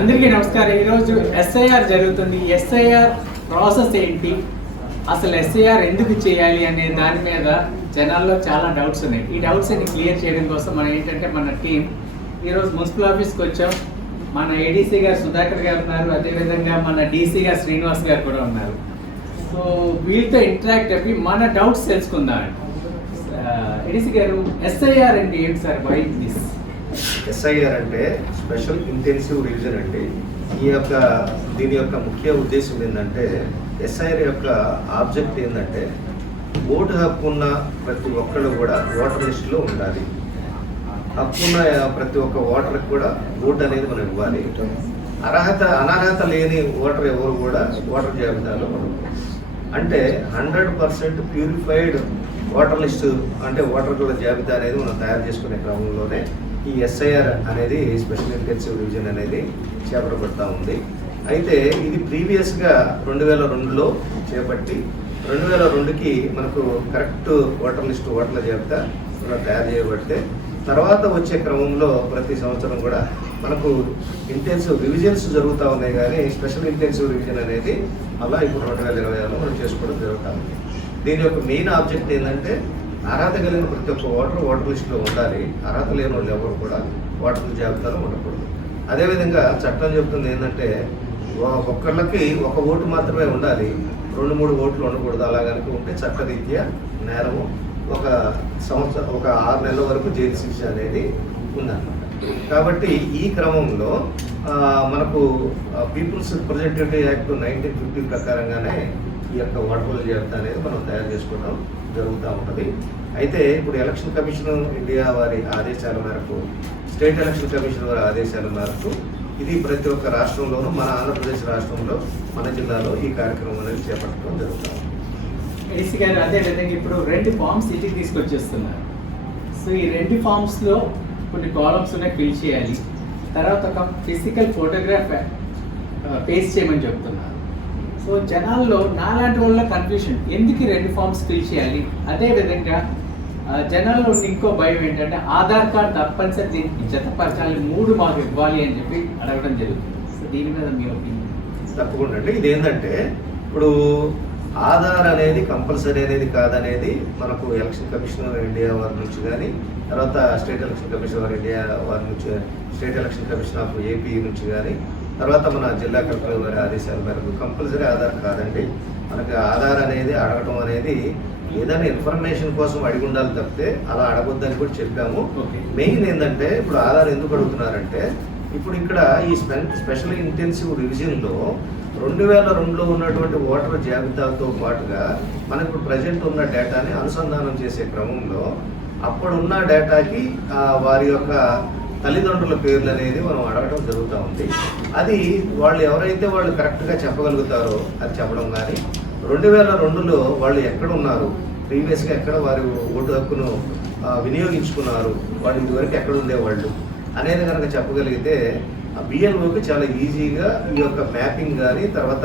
అందరికీ నమస్కారం. ఈరోజు ఎస్ఐఆర్ జరుగుతుంది. ఎస్ఐఆర్ ప్రాసెస్ ఏంటి, అసలు ఎస్ఐఆర్ ఎందుకు చేయాలి అనే దాని మీద జనాల్లో చాలా డౌట్స్ ఉన్నాయి. ఈ డౌట్స్ అన్ని క్లియర్ చేయడం కోసం మనం ఏంటంటే మన టీం ఈరోజు మున్సిపల్ ఆఫీస్కి వచ్చాం. మన ఏడీసీ గారు సుధాకర్ గారు ఉన్నారు, అదేవిధంగా మన డీసీ గారు శ్రీనివాస్ గారు కూడా ఉన్నారు. సో వీళ్ళతో ఇంటరాక్ట్ అయ్యి మన డౌట్స్ తెలుసుకుందాం. ఏడీసీ గారు, ఎస్ఐఆర్ అంటే ఏంటి సార్? Why this? ఎస్ఐఆర్ అంటే స్పెషల్ ఇంటెన్సివ్ రివిజన్ అండి. దీని యొక్క ముఖ్య ఉద్దేశం ఏంటంటే, ఎస్ఐఆర్ యొక్క ఆబ్జెక్ట్ ఏంటంటే, ఓటు హక్కున్న ప్రతి ఒక్కళ్ళు కూడా ఓటర్ లిస్టులో ఉండాలి. హక్కున్న ప్రతి ఒక్క ఓటర్కి కూడా ఓటు అనేది మనం ఇవ్వాలి. అనర్హత లేని ఓటర్ ఎవరు కూడా ఓటర్ జాబితాలో ఉండకూడదు. అంటే 100% ప్యూరిఫైడ్ ఓటర్ లిస్టు, అంటే ఓటర్ల జాబితా అనేది మనం తయారు చేసుకునే క్రమంలోనే ఈ ఎస్ఐఆర్ అనేది స్పెషల్ ఇంటెన్సివ్ రివిజన్ అనేది చేపట్టబడతా ఉంది. అయితే ఇది ప్రీవియస్గా 2002లో చేపట్టి 2002కి మనకు కరెక్ట్ ఓటర్ లిస్టు, ఓటర్ల జాబితా తయారు చేయబడితే తర్వాత వచ్చే క్రమంలో ప్రతి సంవత్సరం కూడా మనకు ఇంటెన్సివ్ రివిజన్స్ జరుగుతూ ఉన్నాయి. కానీ స్పెషల్ ఇంటెన్సివ్ రివిజన్ అనేది అలా ఇప్పుడు 2026లో మనం చేసుకోవడం జరుగుతూ ఉంది. దీని యొక్క మెయిన్ ఆబ్జెక్ట్ ఏంటంటే, అర్హత కలిగిన ప్రతి ఒక్క ఓటర్ లిస్టులో ఉండాలి. అర్హత లేని వాళ్ళు ఎవరు కూడా ఓటర్ల జాబితాలో ఉండకూడదు. అదేవిధంగా చట్టం చెబుతుంది ఏంటంటే, ఒక్కళ్ళకి ఒక ఓటు మాత్రమే ఉండాలి, 2-3 ఓట్లు ఉండకూడదు. అలా కనుక ఉంటే చట్టరీత్యా నేరము, ఒక 6 నెలల వరకు జైలు శిక్ష అనేది ఉందన్నమాట. కాబట్టి ఈ క్రమంలో మనకు పీపుల్స్ రిప్రజెంటేటివ్ యాక్ట్ 1950 ప్రకారంగానే ఈ యొక్క ఓటర్ల జాబితా అనేది మనం తయారు చేసుకోవడం జరుగుతూ ఉంటుంది. అయితే ఇప్పుడు ఎలక్షన్ కమిషన్ ఇండియా వారి ఆదేశాల మేరకు, స్టేట్ ఎలక్షన్ కమిషన్ వారి ఆదేశాల మేరకు ఇది ప్రతి ఒక్క రాష్ట్రంలోనూ, మన ఆంధ్రప్రదేశ్ రాష్ట్రంలో, మన జిల్లాలో ఈ కార్యక్రమం అనేది చేపట్టడం జరుగుతుంది. ఏసీ గారు, అదేవిధంగా ఇప్పుడు 2 ఫామ్స్ ఇంటికి తీసుకొచ్చేస్తున్నారు. సో ఈ 2 ఫామ్స్లో కొన్ని కాలమ్స్ ఉన్నాయి, ఫిల్ చేయాలి. తర్వాత ఒక ఫిజికల్ ఫోటోగ్రాఫ్ పేస్ట్ చేయమని చెప్తున్నారు. సో జనాల్లో నాలాంటి వాళ్ళ కన్ఫ్యూషన్, ఎందుకు 2 ఫామ్స్ ఫిల్ చేయాలి? అదేవిధంగా జనాల్లో ఇంకో భయం ఏంటంటే, ఆధార్ కార్డ్ తప్పనిసరి దీనికి జతపరచాలి, 3 మాకు ఇవ్వాలి అని చెప్పి అడగడం జరుగుతుంది. సో దీని మీద మీ ఒపీనియన్? తప్పకుండా అండి. ఇది ఏంటంటే, ఇప్పుడు ఆధార్ అనేది కంపల్సరీ అనేది కాదనేది మనకు ఎలక్షన్ కమిషన్ ఆఫ్ ఇండియా వారి నుంచి కానీ, తర్వాత state election commission of India వారి నుంచి, state election commission of AP నుంచి కానీ, తర్వాత మన జిల్లా కలెక్టర్ వారి ఆదేశాల మేరకు కంపల్సరీ ఆధార్ కాదండి. మనకి ఆధార్ అనేది అడగటం అనేది ఏదైనా ఇన్ఫర్మేషన్ కోసం అడిగి ఉండాలి తప్పితే అలా అడగొద్దని కూడా చెప్పాము. మెయిన్ ఏంటంటే, ఇప్పుడు ఆధార్ ఎందుకు అడుగుతున్నారంటే, ఇప్పుడు ఇక్కడ ఈ స్పెషల్ ఇంటెన్సివ్ రివిజన్లో 2002లో ఉన్నటువంటి ఓటర్ జాబితాతో పాటుగా మనకు ప్రజెంట్ ఉన్న డేటాని అనుసంధానం చేసే క్రమంలో అప్పుడున్న డేటాకి వారి యొక్క తల్లిదండ్రుల పేర్లు అనేది మనం అడగడం జరుగుతూ ఉంది. అది వాళ్ళు ఎవరైతే వాళ్ళు కరెక్ట్గా చెప్పగలుగుతారో అది చెప్పడం, కానీ 2002లో వాళ్ళు ఎక్కడ ఉన్నారు, ప్రీవియస్గా ఎక్కడ వారి ఓటు హక్కును వినియోగించుకున్నారు, వాళ్ళు ఇదివరకు ఎక్కడ ఉండేవాళ్ళు అనేది కనుక చెప్పగలిగితే బిఎల్ఓకి చాలా ఈజీగా ఈ యొక్క మ్యాపింగ్ కానీ తర్వాత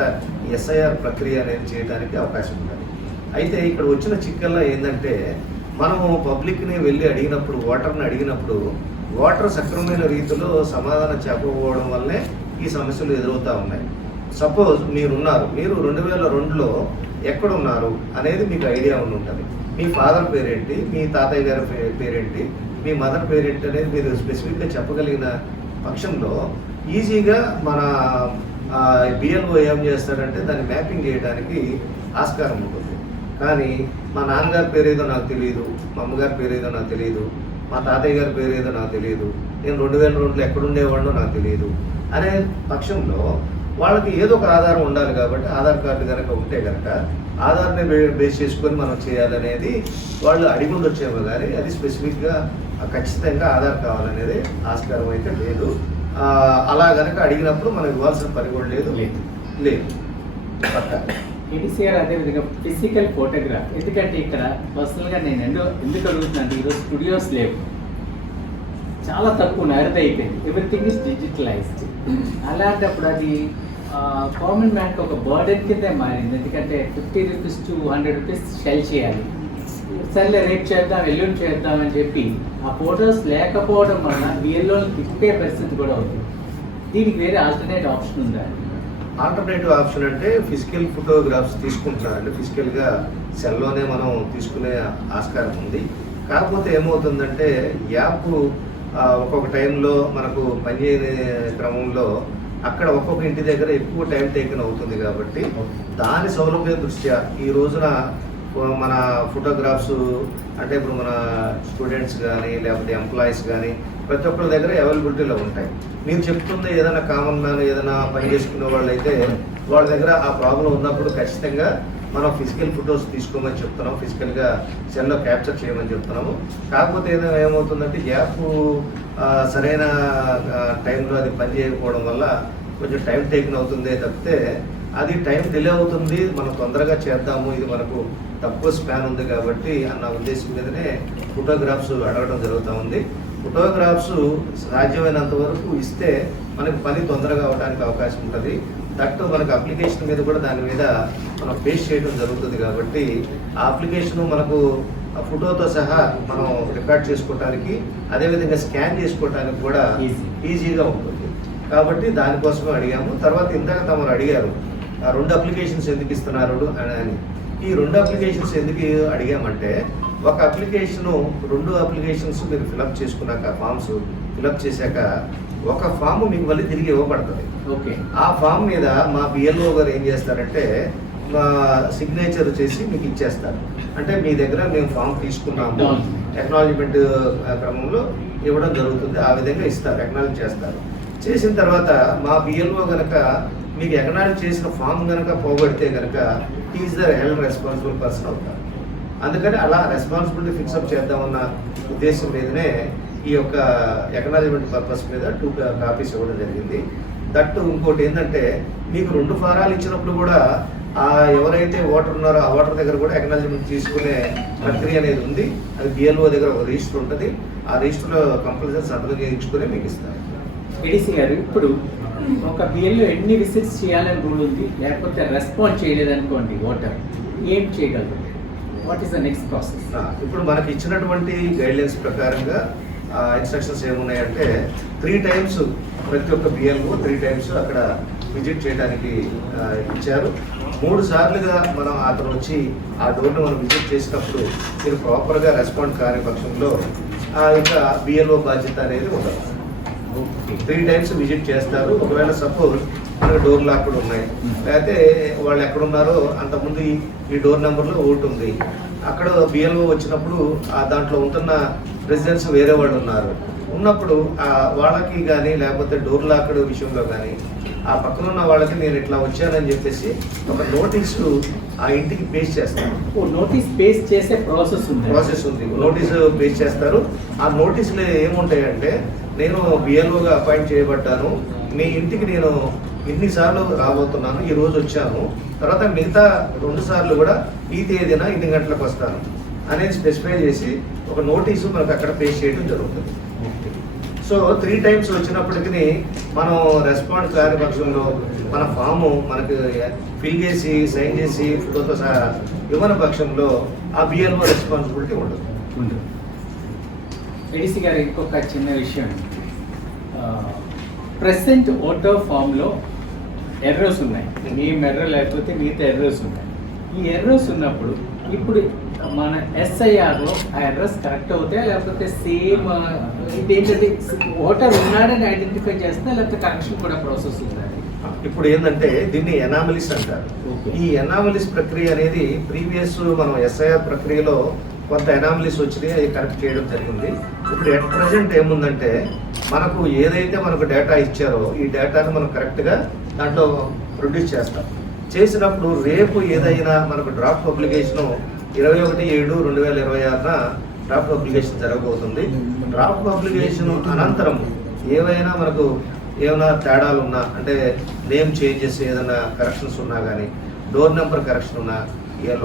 ఎస్ఐఆర్ ప్రక్రియ అనేది చేయడానికి అవకాశం ఉంటుంది. అయితే ఇక్కడ వచ్చిన చిక్కల్లా ఏంటంటే, మనము పబ్లిక్ని వెళ్ళి అడిగినప్పుడు, ఓటర్ని అడిగినప్పుడు ఓటర్ సక్రమమైన రీతిలో సమాధానం చెప్పకపోవడం వల్లే ఈ సమస్యలు ఎదురవుతూ ఉన్నాయి. సపోజ్ మీరు 2002లో ఎక్కడున్నారు అనేది మీకు ఐడియా ఉండి ఉంటుంది. మీ ఫాదర్ పేరేంటి, మీ తాతయ్య గారి పేరేంటి, మీ మదర్ పేరేంటి అనేది మీరు స్పెసిఫిక్గా చెప్పగలిగిన పక్షంలో ఈజీగా మన బిఎల్ఓ ఏం చేస్తాడంటే దాన్ని మ్యాపింగ్ చేయడానికి ఆస్కారం ఉంటుంది. కానీ మా నాన్నగారి పేరు ఏదో నాకు తెలియదు, మా అమ్మగారి పేరు ఏదో నాకు తెలియదు, మా తాతయ్య గారి పేరు ఏదో నాకు తెలియదు, నేను 2002లో ఎక్కడుండేవాడినో నాకు తెలియదు అనే పక్షంలో వాళ్ళకి ఏదో ఒక ఆధారం ఉండాలి. కాబట్టి ఆధార్ కార్డు కనుక ఉంటే కనుక ఆధార్ని బేస్ చేసుకొని మనం చేయాలనేది వాళ్ళు అడిగి ఉండొచ్చేమో, కానీ అది స్పెసిఫిక్గా ఖచ్చితంగా ఆధార్ కావాలనేది ఆస్కారం అయితే లేదు. అలా కనుక అడిగినప్పుడు మనం ఇవ్వాల్సిన పని కూడా లేదు. కేటీసీఆర్, అదేవిధంగా ఫిజికల్ ఫోటోగ్రాఫ్, ఎందుకంటే ఇక్కడ పర్సనల్గా నేను ఎందుకు అడుగుతున్నాను, ఈరోజు స్టూడియోస్ లేవు, చాలా తక్కువ నగదు అయిపోయింది, ఎవ్రీథింగ్ ఇస్ డిజిటలైజ్డ్. అలాంటప్పుడు అది కామన్ మ్యాన్కి ఒక బర్డెన్ కిందే మారింది. ఎందుకంటే 50 రూపీస్ to 100 రూపీస్ షెల్ చేయాలి. సర్లే రేపు చేద్దాం, ఎల్లుండి చేద్దామని చెప్పి ఆ ఫొటోస్ లేకపోవడం వలన వీళ్ళని తిప్పే పరిస్థితి కూడా అవుతుంది. దీనికి వేరే ఆల్టర్నేట్ ఆప్షన్ ఉందా? ఆల్టర్నేటివ్ ఆప్షన్ అంటే ఫిజికల్ ఫోటోగ్రాఫ్స్ తీసుకుంటున్నారండి. ఫిజికల్గా సెల్లోనే మనం తీసుకునే ఆస్కారం ఉంది. కాకపోతే ఏమవుతుందంటే యాప్ ఒక్కొక్క టైంలో మనకు పనిచేయని క్రమంలో అక్కడ ఒక్కొక్క ఇంటి దగ్గర ఎక్కువ టైం టేకన్ అవుతుంది కాబట్టి దాని సౌలభ్యం దృష్ట్యా ఈ రోజున మన ఫోటోగ్రాఫ్స్ అంటే ఇప్పుడు మన స్టూడెంట్స్ కానీ లేకపోతే ఎంప్లాయీస్ కానీ ప్రతి ఒక్కరి దగ్గర అవైలబిలిటీలో ఉంటాయి. మీరు చెప్తుంది ఏదైనా కామన్ మ్యాన్ ఏదైనా పని చేసుకునే వాళ్ళు అయితే వాళ్ళ దగ్గర ఆ ప్రాబ్లం ఉన్నప్పుడు ఖచ్చితంగా మనం ఫిజికల్ ఫొటోస్ తీసుకోమని చెప్తున్నాం, ఫిజికల్గా సెల్లో క్యాప్చర్ చేయమని చెప్తున్నాము. కాకపోతే ఏమవుతుందంటే యాప్ సరైన టైంలో అది పని చేయకపోవడం వల్ల కొంచెం టైం టేకన్ అవుతుందే తప్పితే అది టైం డిలే అవుతుంది, మనం తొందరగా చేద్దాము, ఇది మనకు తక్కువ స్పాన్ ఉంది కాబట్టి అన్న ఉద్దేశం మీదనే ఫోటోగ్రాఫ్స్ అడగడం జరుగుతూ ఉంది. ఫోటోగ్రాఫ్స్ సాధ్యమైనంత వరకు ఇస్తే మనకి పని తొందరగా అవడానికి అవకాశం ఉంటుంది. దట్ మనకు అప్లికేషన్ మీద కూడా దాని మీద మనం పేస్ట్ చేయడం జరుగుతుంది కాబట్టి ఆ అప్లికేషన్ మనకు ఫోటోతో సహా మనం రికార్డ్ చేసుకోవడానికి అదేవిధంగా స్కాన్ చేసుకోవడానికి కూడా ఈజీగా ఉంటుంది. కాబట్టి దానికోసమే అడిగాము. తర్వాత ఇందాక తమరు అడిగారు ఆ 2 అప్లికేషన్స్ ఎందుకు ఇస్తున్నారు అని. ఈ 2 అప్లికేషన్స్ ఎందుకు అడిగామంటే ఒక అప్లికేషను 2 అప్లికేషన్స్ మీరు ఫిలప్ చేసుకున్నాక ఫామ్స్ ఫిలప్ చేశాక ఒక ఫామ్ మీకు మళ్ళీ తిరిగి ఇవ్వబడుతుంది. ఓకే. ఆ ఫామ్ మీద మా బిఎల్ఓ గారు ఏం చేస్తారంటే మా సిగ్నేచర్ చేసి మీకు ఇచ్చేస్తారు. అంటే మీ దగ్గర మేము ఫామ్ తీసుకున్నాము, టెక్నాలజీమెంట్ క్రమంలో ఇవ్వడం జరుగుతుంది. ఆ విధంగా ఇస్తారు, టెక్నాలజీ చేస్తారు. చేసిన తర్వాత మా బిఎల్ఓ కనుక మీకు ఎకనాలజీ చేసిన ఫామ్ కనుక పోగొడితే కనుక is the health responsible person అవుతారు. అందుకని అలా రెస్పాన్సిబిలిటీ ఫిక్సప్ చేద్దామన్న ఉద్దేశం మీదనే ఈ యొక్క ఎకనాలజీమెంట్ పర్పస్ మీద 2 కాపీస్ ఇవ్వడం జరిగింది. దట్టు ఇంకోటి ఏంటంటే మీకు 2 ఫారాలు ఇచ్చినప్పుడు కూడా ఆ ఎవరైతే ఓటర్ ఉన్నారో ఆ ఓటర్ దగ్గర కూడా ఎకనాలజీమెంట్ తీసుకునే ప్రక్రియ అనేది ఉంది. అది బిఎల్ఓ దగ్గర ఒక రిజిస్టర్ ఉంటుంది. ఆ రిజిస్టర్లో కంపల్సరీ సంతకం చేయించుకుని మీకు ఇస్తారు. ఏడీసీ గారు, ఇప్పుడు ఒక బిఎల్ఓ ఎన్ని విజిట్స్ చేయాలని రూల్ ఉంది, లేకపోతే రెస్పాండ్ చేయలేదనుకోండి ఓటర్, ఏం చేయగలరు? What is the next process? ఇప్పుడు మనకి ఇచ్చినటువంటి గైడ్లైన్స్ ప్రకారంగా ఇన్స్ట్రక్షన్స్ ఏమున్నాయంటే 3 times ప్రతి ఒక్క బిఎల్ఓ 3 times అక్కడ విజిట్ చేయడానికి ఇచ్చారు. 3 సార్లుగా మనం అతను వచ్చి ఆ డోర్ని మనం విజిట్ చేసినప్పుడు మీరు ప్రాపర్గా రెస్పాండ్ కాని పక్షంలో ఆ యొక్క బిఎల్ఓ బాధ్యత అనేది ఉండదు. 3 times విజిట్ చేస్తారు. ఒకవేళ సపోజ్ మనకు డోర్ లాక్ కూడా ఉన్నాయి, లేకపోతే వాళ్ళు ఎక్కడున్నారో అంతకుముందు ఈ డోర్ నెంబర్లో ఓటు ఉంది, అక్కడ బిఎల్ఓ వచ్చినప్పుడు దాంట్లో ఉంటున్న రెసిడెంట్స్ వేరే వాళ్ళు ఉన్నప్పుడు వాళ్ళకి కానీ లేకపోతే డోర్ లాక్డ్ విషయంలో కానీ ఆ పక్కన ఉన్న వాళ్ళకి నేను ఇట్లా వచ్చానని చెప్పేసి ఒక నోటీసు ఆ ఇంటికి పేస్ట్ చేస్తారు. నోటీస్ పేస్ట్ చేసే ప్రాసెస్ ఉంది. నోటీసు పేస్ట్ చేస్తారు. ఆ నోటీసులు ఏముంటాయంటే నేను బిఎల్ఓగా అపాయింట్ చేయబడ్డాను, మీ ఇంటికి నేను ఇన్నిసార్లు రాబోతున్నాను, ఈ రోజు వచ్చాను, తర్వాత మిగతా 2 సార్లు కూడా ఈ తేదీన ఇన్ని గంటలకు వస్తాను అనేది స్పెసిఫై చేసి ఒక నోటీసు మనకు అక్కడ పేస్ట్ చేయడం జరుగుతుంది. సో 3 times వచ్చినప్పటికీ మనం రెస్పాండ్ కాని పక్షంలో మన ఫాము మనకు ఫిల్ చేసి సైన్ చేసి ఫోటోతో సహా ఇవ్వని పక్షంలో ఆ బిఎల్ఓ రెస్పాన్సిబిలిటీ ఉండదు. ఏడీసీ గారు, ఇంకొక చిన్న విషయం, ప్రెసెంట్ ఓటర్ ఫామ్లో ఎర్రర్స్ ఉన్నాయి, నేమ్ ఎర్రర్ లేకపోతే మిగతా ఎర్రర్స్ ఉన్నాయి. ఈ ఎర్రర్స్ ఉన్నప్పుడు ఇప్పుడు మన ఎస్ఐఆర్లో ఆ ఎర్రర్స్ కరెక్ట్ అవుతాయా, లేకపోతే సేమ్ ఇదేంటంటే ఓటర్ ఉన్నాడని ఐడెంటిఫై చేస్తా, లేకపోతే కరెక్షన్ కూడా ప్రాసెస్ ఉందా? ఇప్పుడు ఏంటంటే దీన్ని ఎనామలిస్ అంటారు. ఈ ఎనామలిస్ ప్రక్రియ అనేది ప్రీవియస్ మనం ఎస్ఐఆర్ ప్రక్రియలో కొంత ఎనామలిస్ వచ్చినాయి, అది కరెక్ట్ చేయడం జరిగింది. ఇప్పుడు ఎట్ ప్రజెంట్ ఏముందంటే మనకు ఏదైతే మనకు డేటా ఇచ్చారో ఈ డేటాను మనం కరెక్ట్గా దాంట్లో ప్రొడ్యూస్ చేస్తాం. చేసినప్పుడు రేపు ఏదైనా మనకు డ్రాఫ్ట్ పబ్లికేషను 21/7/2026 డ్రాఫ్ట్ పబ్లికేషన్ జరగబోతుంది. డ్రాఫ్ట్ పబ్లికేషన్ అనంతరం ఏవైనా మనకు ఏమైనా తేడాలు ఉన్నా, అంటే నేమ్ చేంజెస్ ఏదైనా కరెక్షన్స్ ఉన్నా కానీ, డోర్ నెంబర్ కరెక్షన్ ఉన్నా,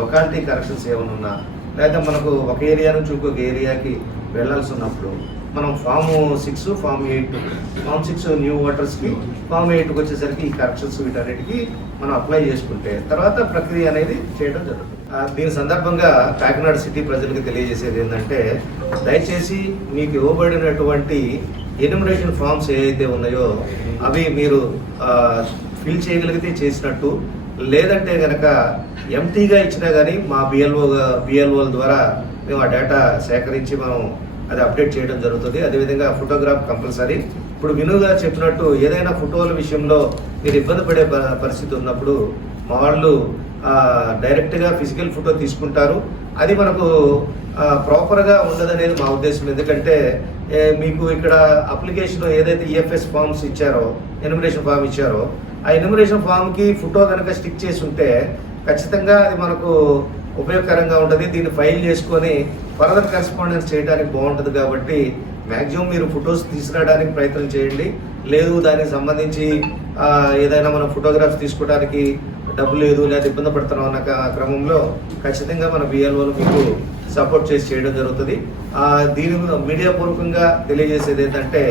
లొకాలిటీ కరెక్షన్స్ ఏమైనా ఉన్నా, లేదా మనకు ఒక ఏరియా నుంచి ఇంకొక ఏరియాకి వెళ్ళాల్సి ఉన్నప్పుడు మనం ఫామ్ 6, ఫామ్ 8, ఫామ్ 6 న్యూ ఓటర్స్కి, ఫామ్ 8కి వచ్చేసరికి ఈ కరెక్షన్స్ వీటన్నిటికీ మనం అప్లై చేసుకుంటే తర్వాత ప్రక్రియ అనేది చేయడం జరుగుతుంది. దీని సందర్భంగా కాకినాడ సిటీ ప్రజలకు తెలియజేసేది ఏంటంటే దయచేసి మీకు ఇవ్వబడినటువంటి ఎన్యూమరేషన్ ఫామ్స్ ఏవైతే ఉన్నాయో అవి మీరు ఫిల్ చేయగలిగితే చేసినట్టు, లేదంటే కనుక ఎంటీగా ఇచ్చినా కానీ మా బిఎల్ఓల ద్వారా మేము ఆ డేటా సేకరించి మనం అది అప్డేట్ చేయడం జరుగుతుంది. అదేవిధంగా ఫోటోగ్రాఫ్ కంపల్సరీ. ఇప్పుడు వినుగా చెప్పినట్టు ఏదైనా ఫోటోల విషయంలో మీరు ఇబ్బంది పడే పరిస్థితి ఉన్నప్పుడు మా వాళ్ళు డైరెక్ట్గా ఫిజికల్ ఫోటో తీసుకుంటారు. అది మనకు ప్రాపర్గా ఉండదనేది మా ఉద్దేశం. ఎందుకంటే మీకు ఇక్కడ అప్లికేషన్ ఏదైతే ఈఎఫ్ఎస్ ఫామ్స్ ఇచ్చారో, ఎన్యూమరేషన్ ఫామ్ ఇచ్చారో, ఆ ఎన్యూమరేషన్ ఫామ్కి ఫోటో కనుక స్టిక్ చేసి ఉంటే ఖచ్చితంగా అది మనకు ఉపయోగకరంగా ఉంటుంది. దీన్ని ఫైల్ చేసుకొని ఫర్దర్ కరెస్పాండెన్స్ చేయడానికి బాగుంటుంది. కాబట్టి మ్యాక్సిమం మీరు ఫొటోస్ తీసుకురావడానికి ప్రయత్నం చేయండి. లేదు దానికి సంబంధించి ఏదైనా మనం ఫోటోగ్రాఫ్స్ తీసుకోవడానికి డబ్బు లేదు లేదా ఇబ్బంది పడుతున్నాం అన్న క్రమంలో ఖచ్చితంగా మన బిఎల్ఓలు మీకు సపోర్ట్ చేసి చేయడం జరుగుతుంది. దీని మీడియా పూర్వకంగా తెలియజేసేది ఏంటంటే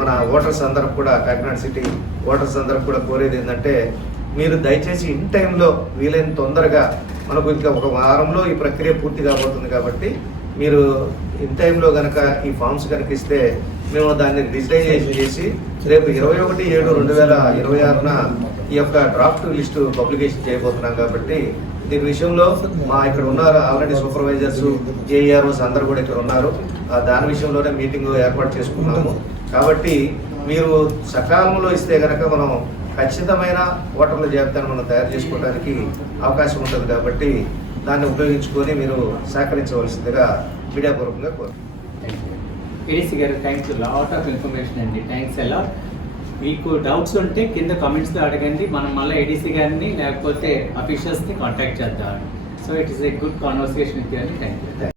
మన ఓటర్స్ అందరికి కూడా, కాకినాడ సిటీ ఓటర్స్ అందరికి కూడా కోరేది ఏంటంటే మీరు దయచేసి ఇన్ టైంలో వీలైన తొందరగా, మనకు ఇంకా ఒక వారంలో ఈ ప్రక్రియ పూర్తి కాబోతుంది కాబట్టి మీరు ఇన్ టైంలో కనుక ఈ ఫామ్స్ కనుక ఇస్తే మేము దాన్ని డిజిటైజేషన్ చేసి రేపు 21/7/2026 ఈ యొక్క డ్రాఫ్ట్ లిస్టు పబ్లికేషన్ చేయబోతున్నాం. కాబట్టి దీని విషయంలో మా ఇక్కడ ఉన్నారు ఆల్రెడీ సూపర్వైజర్స్, ఏఆర్ఓస్ అందరూ కూడా ఇక్కడ ఉన్నారు. దాని విషయంలోనే మీటింగ్ ఏర్పాటు చేసుకున్నాము. కాబట్టి మీరు సకాలంలో ఇస్తే కనుక మనం ఖచ్చితమైన ఓటర్ల జాబితాను మనం తయారు చేసుకోవడానికి అవకాశం ఉంటుంది. కాబట్టి దాన్ని ఉపయోగించుకొని మీరు సహకరించవలసిందిగా మీడియా పూర్వకంగా కోరుతున్నాను. ఏడీసీ గారు, థ్యాంక్స్ లాట్ ఆఫ్ ఇన్ఫర్మేషన్ అండి. థ్యాంక్స్ ఎలా. మీకు డౌట్స్ ఉంటే కింద కామెంట్స్లో అడగండి. మనం మళ్ళీ ఏడీసీ గారిని లేకపోతే అఫీషియల్స్ని కాంటాక్ట్ చేద్దాం. So it is a good conversation with you అండి. Thank you.